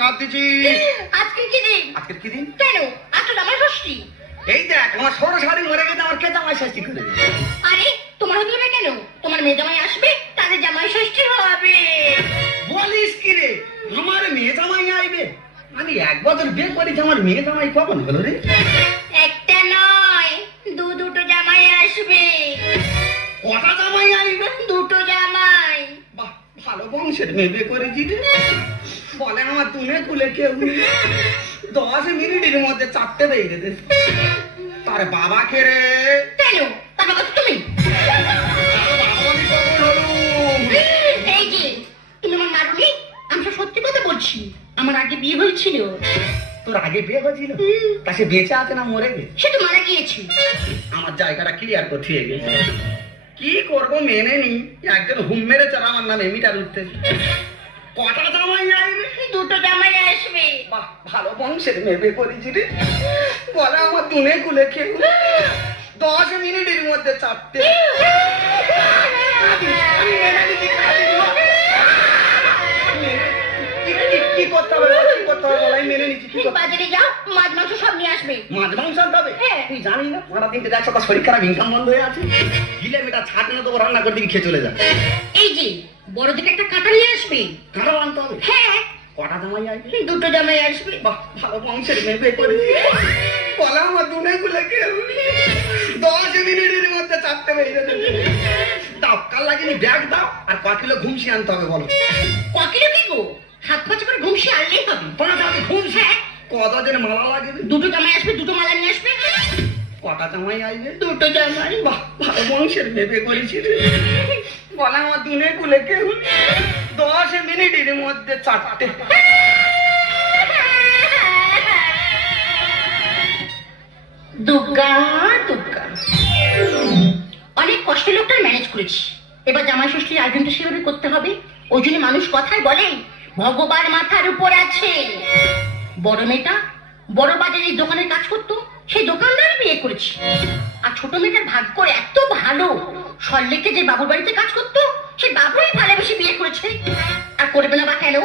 কাঁদতেছি? আজকে কি দিন? আজকে কি দিন? কেন? আজকে জামাই ষষ্ঠী। এই দেখ আমার সরস্বতী মরে গেছে, আমার কে জামাই ষষ্ঠী করে? আরে তোমার হতে হবে কেন? তোমার মেয়ে জামাই আসবে, তাদের জামাই ষষ্ঠী হবে। বলিস কি রে, আমার মেয়ে জামাই আইবে? আমি এক বছর বিয়ে করেছি, আমার মেয়ে জামাই কখন হলো রে? একটা নয়, দুটো জামাই আসবে। কটা জামাই আইবে? দুটো জামাই। বাহ, ভালো বংশের মেয়ে বিয়ে করেছি রে। বলে আমার তুলে কুলে কেউ নেই। 10 মিনিটের মধ্যে 4টে বেরিয়ে দে। তার বাবা কে রে? কেন? তার বাবা তো তুমি। এই যে তুমি আমার মারুনি, আমি তো সত্যি কথা বলছি। আমার আগে বিয়ে হয়েছিল। তোর আগে বিয়ে হয়েছিল? তা সে বেঁচে আছে না মরে গেছে? সে তো মারা গিয়েছে। আমার জায়গাটা ক্লিয়ার করতে গেছে। কি করবো মেনে নি, একজন হুম মেরে চল আমার নামে মিটার উঠতে। কটা জামাই আইবে? দুটো জামাই আসবে। বাহ, ভালো বংশের মেয়ে বিয়ে করেছি রে। বলে আমার দুনে কুলে কেউ 10 মিনিটের মধ্যে 4টে। কি করতে হবে? কি করতে হবে বলাই, মেনে নিচ্ছি। কি করতে হবে? বাজারে যাও, মাছ মাংস সব নিয়ে আসবে। মাছ মাংস আনতে হবে? হ্যাঁ। তুই জানি না সারা দিনটা দেখ সকাল শরীর খারাপ, ইনকাম বন্ধ হয়ে আছে। গিলে মেটা ছাট না তো রান্না করতে গিয়ে খেয়ে চলে যা। এই যে বড় দিকে একটা কাঁটা নিয়ে আসবে। কারো আনতে হবে? হ্যাঁ। কটা জামাই আইবে? দুটো জামাই আসবে। বাহ, ভালো বংশের মেয়ে বিয়ে করেছি। বলে আমার দুনে গুলো কেউ 10 মিনিটের মধ্যে 4টে বেরিয়ে দেবে। দাও, কাল লাগিনি ব্যাগ দাও, আর ক কিলো ঘুমসি আনতে হবে বলো? ককিলো কি গো? হাত পাঁচ করে ঘুমসি আনলেই হবে। তোমার আমি ঘুমসি? হ্যাঁ। কতদিন মালা লাগবে? দুটো জামাই আসবে, দুটো মালা নিয়ে আসবে। কটা জামাই আইবে? দুটো জামাই। বাহ, ভালো বংশের মেয়ে বিয়ে করেছি রে। বলে আমার দুনে গুলো কেউ 10 মিনিটের মধ্যে 4টে। দুর্গা দুর্গা, অনেক কষ্টে লোকটা ম্যানেজ করেছি। এবার জামাই ষষ্ঠীর আয়োজনটা সেভাবে করতে হবে। ওই জন্য মানুষ কথায় বলে ভগবান মাথার উপর আছে। বড় মেয়েটা বড় বাজারে দোকানের কাজ করতো, সেই দোকানদার বিয়ে করেছি। আর ছোট মেয়েটার ভাগ্য এত ভালো, সল্লেকে যে বাবুর বাড়িতে কাজ করতো, সেই বাবুই ভালোবেসে বিয়ে করেছে। আর করবে না বা কেন?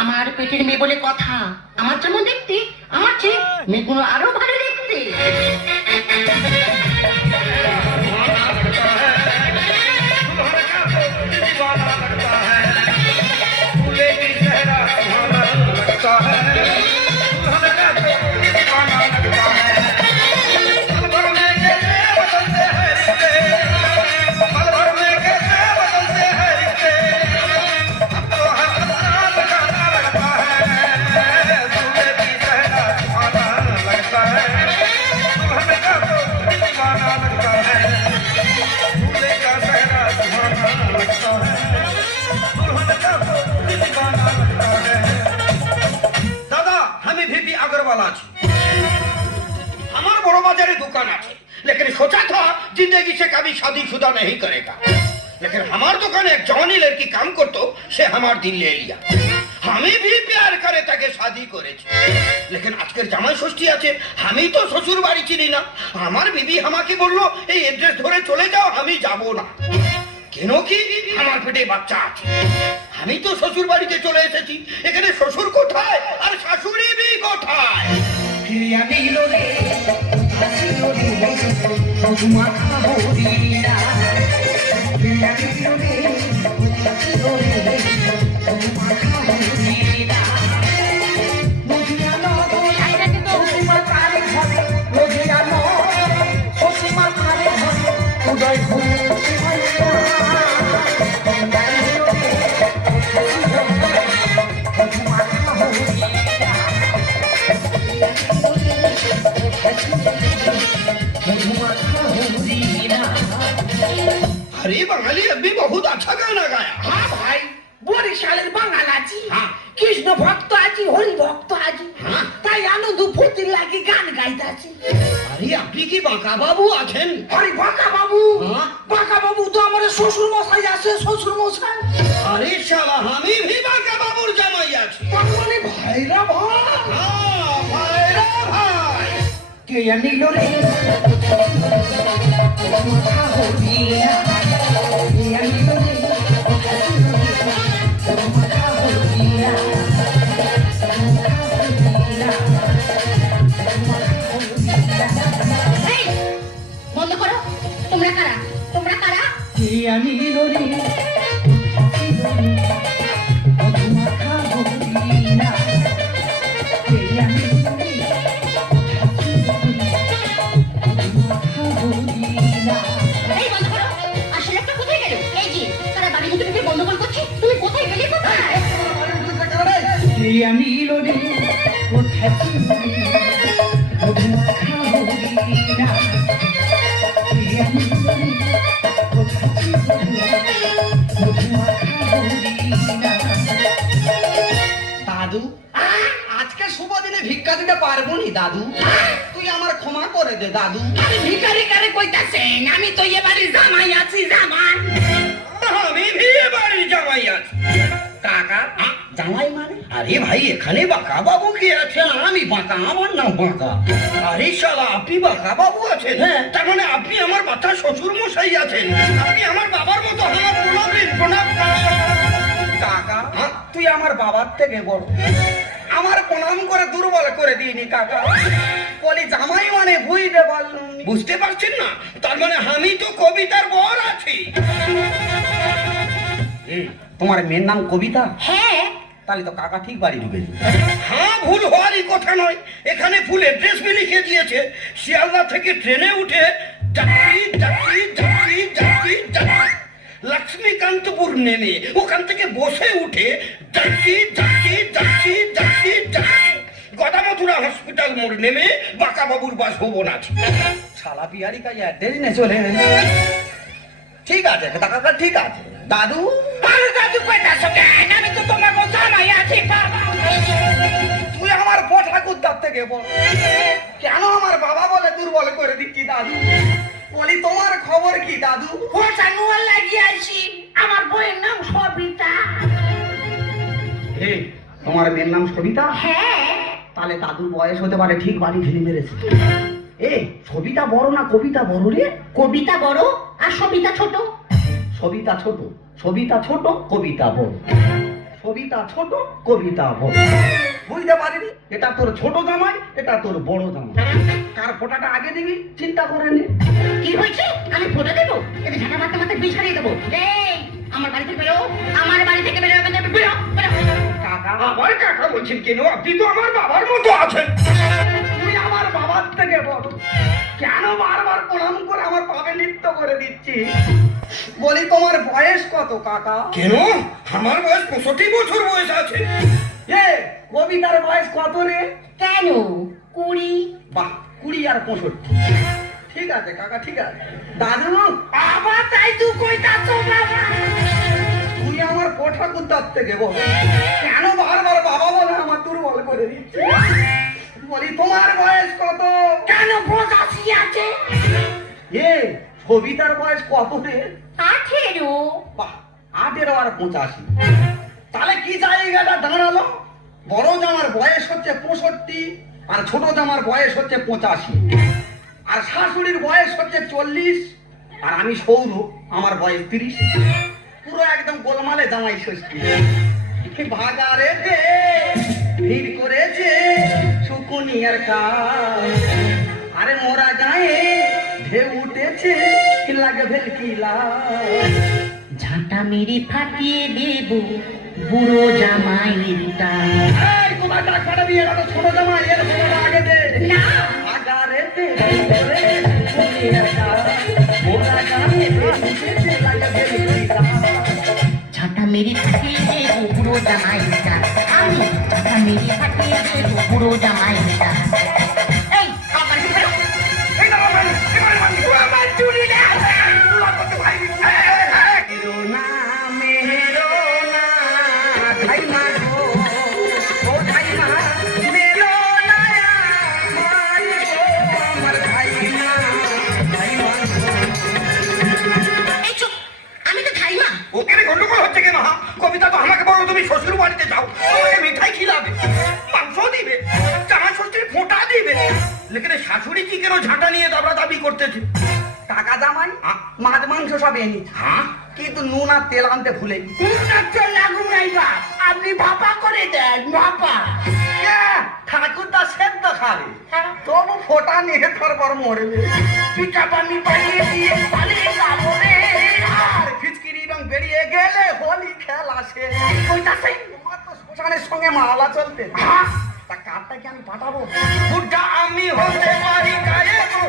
আমার পেটের মেয়ে বলে কথা। আমার যেমন দেখতে, আমার চেয়ে মেয়েগুলো আরো ভালো দেখতে। लेकिन सोचा था जिंदगी से कभी शादीशुदा नहीं करेगा, लेकिन हमारे दुकान एक जवानी लड़की काम करतो, से हमार दिल ले लिया। हमें भी प्यार करे ताके शादी करेছি, लेकिन আজকের জামাই ষষ্ঠী আছে, আমি তো শ্বশুর বাড়ি চিনি না। আমার বিবি আমাকে বলল এই অ্যাড্রেস ধরে চলে যাও, আমি যাব না। কেন কি আমার পেটে বাচ্চা আছে। আমি তো শ্বশুর বাড়িতে চলে এসেছি, এখানে শ্বশুর কোথায় আর শাশুড়ি বি কোথায়? ফিরিয়া দিল রে হাসিল রে মধুমাখা হরিণা, ফিরিয়া দিল রে হাসিল রে মধুমাখা হরিণা। লুধিয়ানা আইরাকে তো মাথারে ঘরে, লুধিয়ানা ওসি মাথারে ঘরে উদয় ঘুমছে হইয়া। अरे बंगाली अभी बहुत अच्छा गाना गाया। हाँ भाई, বরিশালের বাঙাল আছি, হ্যাঁ। কৃষ্ণ ভক্ত আছি, হরি ভক্ত আছি, হ্যাঁ। তাই আনন্দ ফুর্তির লাগি গান গাইতেছি। আরে আপনি কি বাঁকা বাবু আছেন? আরে বাঁকা বাবু, হ্যাঁ। বাঁকা বাবু তো আমার শ্বশুর মশাই আছে, শ্বশুর মশাই। আরে শালা আমি ভি বাঁকা বাবুর জামাই আছি। তার মানে ভাইরা ভাই, হ্যাঁ, ভাইরা ভাই। কে আনিল রে মাথা হরিয়া, কে আনিল রে মাথা হরিয়া। তোমরা কারা? তোমরা কারা? কে আমি লরি মধুমাখা হরিণা, কে আমি লরি মধুমাখা হরিণা। এই বন্ধ করো। আসলে একটা কোথায় গেল? এই যে তারা বাড়ি ভিতরে ঢুকে গন্ডগোল করছে, তুমি কোথায় গেলে? কোথায়? কে আমি লরি কোথায় চুরি মধুমাখা হরিণা, কে আমি লরি কোথায় চুরি মধুমাখা হরিণা। দাদু, আজকে শুভ দিনে ভিক্ষা দিতে পারবো নি দাদু, তুই আমার ক্ষমা করে দে দাদু। ভিখারি কারে কইতাছেন? আমি তো এ বাড়ির জামাই আছি, জামাই। আমি বিয়ে বাড়ির জামাই আছি। কাকা, জামাই মানে? আরে ভাই, এখানে বাঁকা বাবু কি আছেন? আমি বাঁকা, আমার নাম বাঁকা। আরে শালা, আপনি বাঁকা বাবু আছেন? হ্যাঁ। তার মানে আপনি আমার বাচ্চা শ্বশুর মশাই আছেন। আপনি আমার বাবার মতো আমার প্রণাম। কাকা, তুই আমার বাবার থেকে বড়, আমার প্রণাম করে দুর্বল করে দিইনি কাকা। বলি জামাই মানে বুঝতে পারলাম নি। বুঝতে পারছেন না? তার মানে আমি তো কবিতার বর আছি। তোমার মেয়ের নাম কবিতা? হ্যাঁ। তাহলে তো কাকা ঠিক বাড়ি ঢুকেছে। হ্যাঁ, ভুল হওয়ারই কথা নয়। এখানে ফুল অ্যাড্রেস বি লিখে দিয়েছে। শিয়ালদা থেকে ট্রেনে উঠে যাত্রী লক্ষ্মীকান্তপুর নেমে ওখান থেকে বসে উঠে যাচ্ছি গদামথুরা হসপিটাল মোড় নেমে বাঁকাবাবুর বাসভবন আছে। শালা পিয়ারি কাজ অ্যাড্রেস নে চলে। ঠিক আছে কাকা, ঠিক আছে দাদু। দাদু কইতাছো কেন? আমি তো তোমার জামাই আছি বাবা। তুই আমার ঠাকুর দাঁত থেকে বল, কেন আমার বাবা বলে দুর্বল করে দিচ্ছি দাদু? বলি তোমার খবর কি দাদু? হোসা নুয়াল লাগিয়ে আছি। আমার বইয়ের নাম সবিতা। তোমার মেয়ের নাম সবিতা? হ্যাঁ। তাহলে দাদুর বয়স হতে পারে, ঠিক বাড়ি ঢেলে মেরেছে। সবিতা বড় না কবিতা বড় রে? কবিতা বড় আর সবিতা ছোট। সবিতা ছোট, সবিতা ছোট, কবিতা বড়। সবিতা ছোট, কবিতা বড়। বুঝতে পারিনি, এটা তোর ছোট জামাই, এটা তোর বড় জামাই। কার ফোঁটাটা আগে দিবি চিন্তা করে নে। কি হয়েছে? আমি ফোটা দেবো? এটা ঝাঁটা মারতে মারতে বিষ হারিয়ে দেবো। এই, আমার বাড়ি থেকে বেরো, আমার বাড়ি থেকে বেরো, এখান থেকে বেরো, বেরো। কাকা, আবার কাকা বলছেন কেন? আপনি তো আমার বাবার মতো আছেন। তুই আমার বাবার থেকে বড়, কেন বারবার প্রণাম করে আমার পাবে নৃত্য করে দিচ্ছি? বলি তোমার বয়স কত কাকা? কেন? আমার বয়স 65 বছর বয়স আছে। কবিতার বয়স কত রে? কেন? 20। বাহ, 20 আর 65। ঠিক আছে কাকা, ঠিক আছে। দাদু, আবার তাই তুই কইতাছো বাবা? তুই আমার ঠাকুর দাঁত থেকে বল, কেন বারবার বাবা বলে আমার দুর্বল করে দিচ্ছে? বলি তোমার বয়স কত? কেন? 85 আছে। কবিতার বয়স কত রে? 18। বাহ, 18 আর 85। তাহলে কি জায়গাটা দাঁড়ালো? বড় জামার বয়স হচ্ছে 65 আর ছোট জামার বয়স হচ্ছে 85, আর শাশুড়ির বয়স হচ্ছে 40 আর আমি সৌর, আমার বয়স 30। পুরো একদম গোলমালে জামাই ষষ্ঠী। ভাগারে যে ভিড় করেছে শুকুনিয়ার কাজ, আরে মোরা গায়ে ঢেউ উঠেছে লাগে ভেলকিলা। ঝাঁটা মেরে ফাটিয়ে দেব বুড়ো জামাইটা। এই কোথায় টাক পাঠাবি? এটা তো ছোট জামাই, এর ফটোটা আগে দে। না, আগারেতে ভিড় করেছে শুকুনিয়ার কাজ, মোরা গায়ে ঢেউ উঠেছে লাগে ভেলকিলা। ঝাঁটা মেরে ফাটিয়ে দেব বুড়ো জামাইটা। আমি ঝাঁটা মেরে ফাটিয়ে দেব বুড়ো জামাইটা। এই, আমার বাড়ি থেকে বেরো। আমার চুরি না। মেরো না, মেরো না, ধাইমা গো, ও ধাইমা, মেরো না আমার গো, আমার ধাইমা, ধাইমা গো। এই চুপ, আমি তো ধাইমা। ওকে গন্ডগোল হচ্ছে কেন? কবিতা তো আমাকে বলো তুমি শ্বশুর বাড়িতে যাও, আমাকে মিঠাই খিলাবে, মাংস দিবে, জামা ষষ্ঠীর ফোঁটা দিবে। লেকিন শাশুড়ি কি কেন ঝাঁটা নিয়ে দাবি করতেছে? টাকা জামাই মাছ মাংস সব এনেছে, হ্যাঁ, কিন্তু নুন আর তেল আনতে ভুলে গেছি। লাগু নাই বাপ, আপনি ভাপা করে দেন, ভাপা। ঠাকুরদা সেদ্ধ খাবে তবু ফোটা নিয়ে তারপর মরবে পিঠা পানি পালিয়ে দিয়ে পালিয়ে যাবো রে। আর ফিচকিরি রং বেরিয়ে গেলে হোলি খেলা শেষ কইতাছে তোমার তো শ্মশানের সঙ্গে মালা চলতে হ্যাঁ তা কার্ডটা কি আমি পাঠাবো বুদ্ধা আমি হতে পারি গায়ে গো।